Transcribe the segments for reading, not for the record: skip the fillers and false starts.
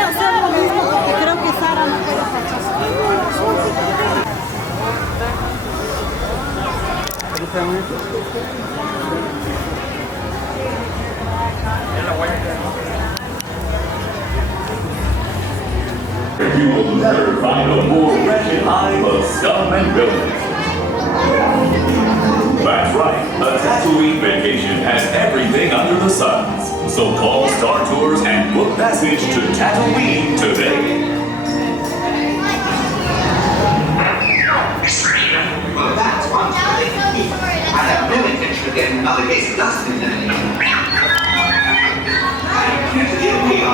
hacer lo mismo porque creo que Sara no puede pasar. You will never find a more wretched hive of scum and villainy. That's right, a Tatooine vacation has everything under the suns. So call Star Tours and book passage to Tatooine today. Well, that's one thing they can keep. I have no intention of getting another case of dust in there. I am here to deal with you.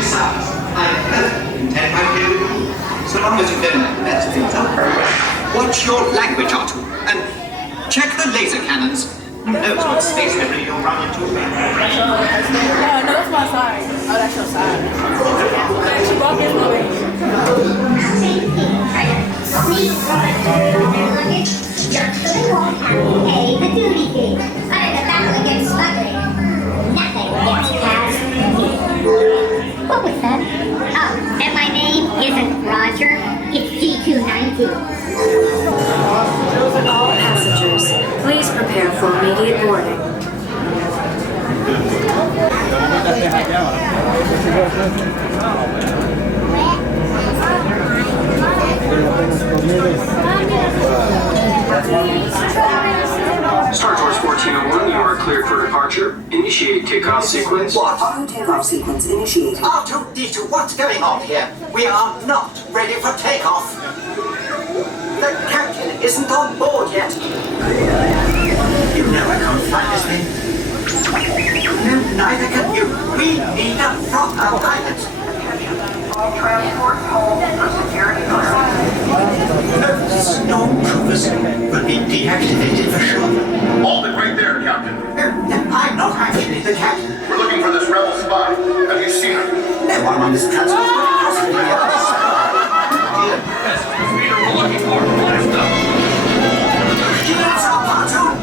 Besides, I perfectly intend my deal with you. So long as you don't mess things up. Watch your language, Otto, and check the laser cannons. Who knows what space Henry you'll run into? No, that's my side. Oh, that's your side. She brought this away. Please run luggage, jump to the wall, and pay the duty fee. Other than that, we get stuck in. Nothing gets past me. What was that? Oh, and my name isn't Roger. It's G290. All passengers, please prepare for immediate boarding. Star Tours 1401, you are cleared for departure. Initiate takeoff sequence. What? Auto takeoff sequence initiated. R2-D2, what's going on here? We are not ready for takeoff. The captain isn't on board yet. You know I can't fly this thing. No, neither can you. We need a proper pilot. All transport hold for security purposes. Stormtroopers will be deactivated for sure. Hold it right there, Captain. I'm not actually the captain. We're looking for this rebel spy. Have you seen her? No one on this transport could possibly be able to spy. That's the speeder we're looking for. Blast up. That's our platoon.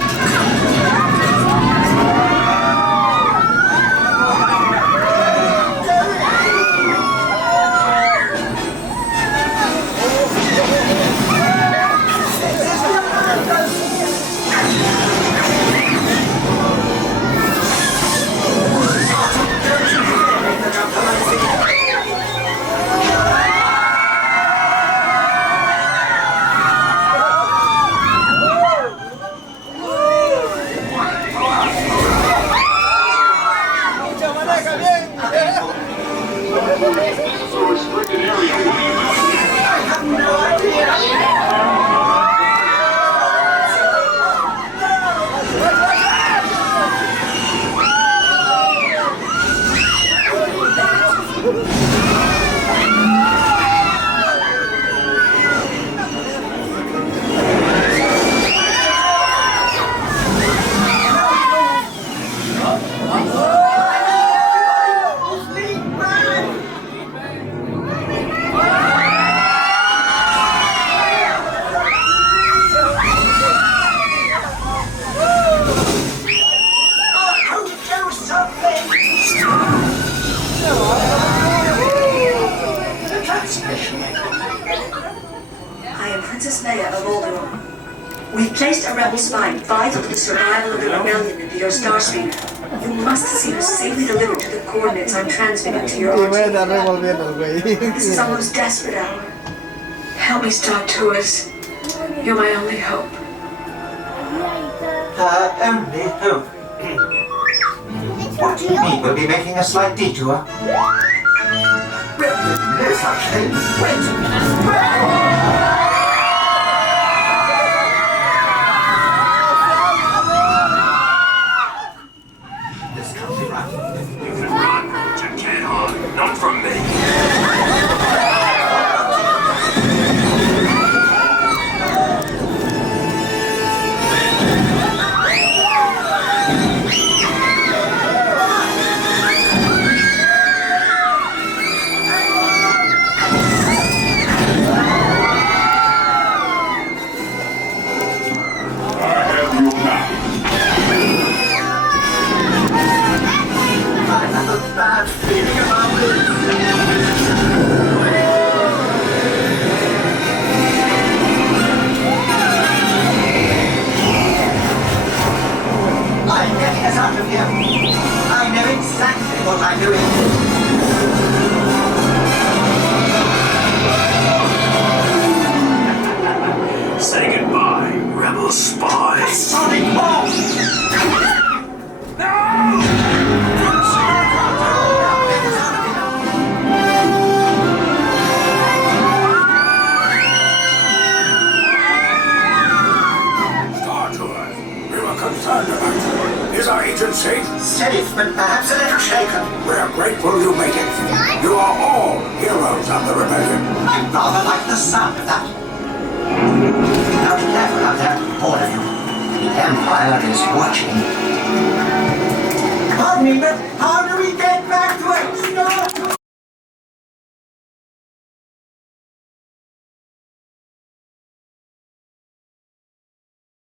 We've placed a rebel spy vital to the survival of the rebellion into your starspeeder. You must see her safely delivered to the coordinates I'm transmitting to your RTO. This is our most desperate hour. Help me start tours. You're my only hope. Only hope. What do you mean we'll be making a slight detour? No such thing. Wait! Not from me. steady, but perhaps a little shaken. We're grateful you made it. You are all heroes of the rebellion. I rather like the sound of that. Now be careful out there, all of you. The Empire is watching. Pardon me, but how do we get back to it?